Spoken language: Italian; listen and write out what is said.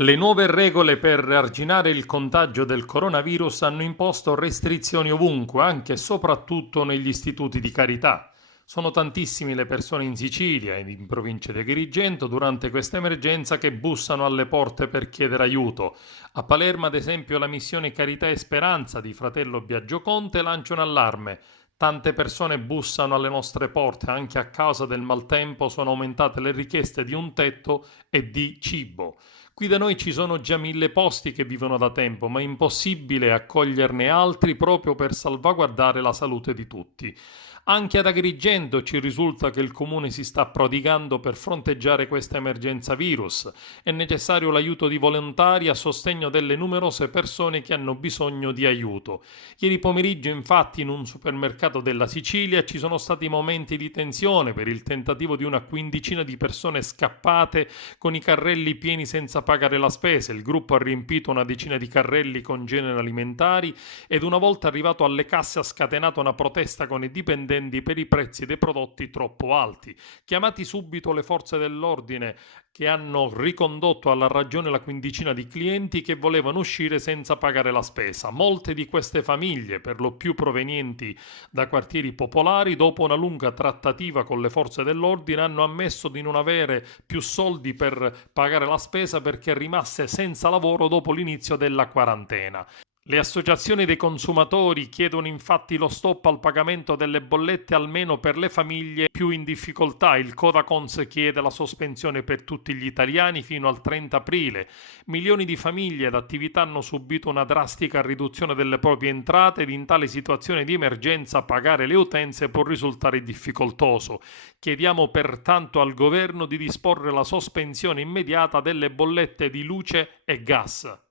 Le nuove regole per arginare il contagio del coronavirus hanno imposto restrizioni ovunque, anche e soprattutto negli istituti di carità. Sono tantissime le persone in Sicilia ed in provincia di Agrigento durante questa emergenza che bussano alle porte per chiedere aiuto. A Palermo, ad esempio, la missione Carità e Speranza di Fratello Biagio Conte lancia un allarme. Tante persone bussano alle nostre porte, anche a causa del maltempo sono aumentate le richieste di un tetto e di cibo. Qui da noi ci sono già 1000 posti che vivono da tempo, ma è impossibile accoglierne altri proprio per salvaguardare la salute di tutti. Anche ad Agrigento ci risulta che il comune si sta prodigando per fronteggiare questa emergenza virus. È necessario l'aiuto di volontari a sostegno delle numerose persone che hanno bisogno di aiuto. Ieri pomeriggio, infatti, in un supermercato della Sicilia ci sono stati momenti di tensione per il tentativo di una quindicina di persone scappate con i carrelli pieni senza pagare la spesa. Il gruppo ha riempito una decina di carrelli con generi alimentari ed una volta arrivato alle casse ha scatenato una protesta con i dipendenti per i prezzi dei prodotti troppo alti. Chiamati subito le forze dell'ordine che hanno ricondotto alla ragione la quindicina di clienti che volevano uscire senza pagare la spesa. Molte di queste famiglie, per lo più provenienti da quartieri popolari, dopo una lunga trattativa con le forze dell'ordine, hanno ammesso di non avere più soldi per pagare la spesa perché rimaste senza lavoro dopo l'inizio della quarantena. Le associazioni dei consumatori chiedono infatti lo stop al pagamento delle bollette almeno per le famiglie più in difficoltà. Il Codacons chiede la sospensione per tutti gli italiani fino al 30 aprile. Milioni di famiglie ed attività hanno subito una drastica riduzione delle proprie entrate ed in tale situazione di emergenza pagare le utenze può risultare difficoltoso. Chiediamo pertanto al governo di disporre la sospensione immediata delle bollette di luce e gas.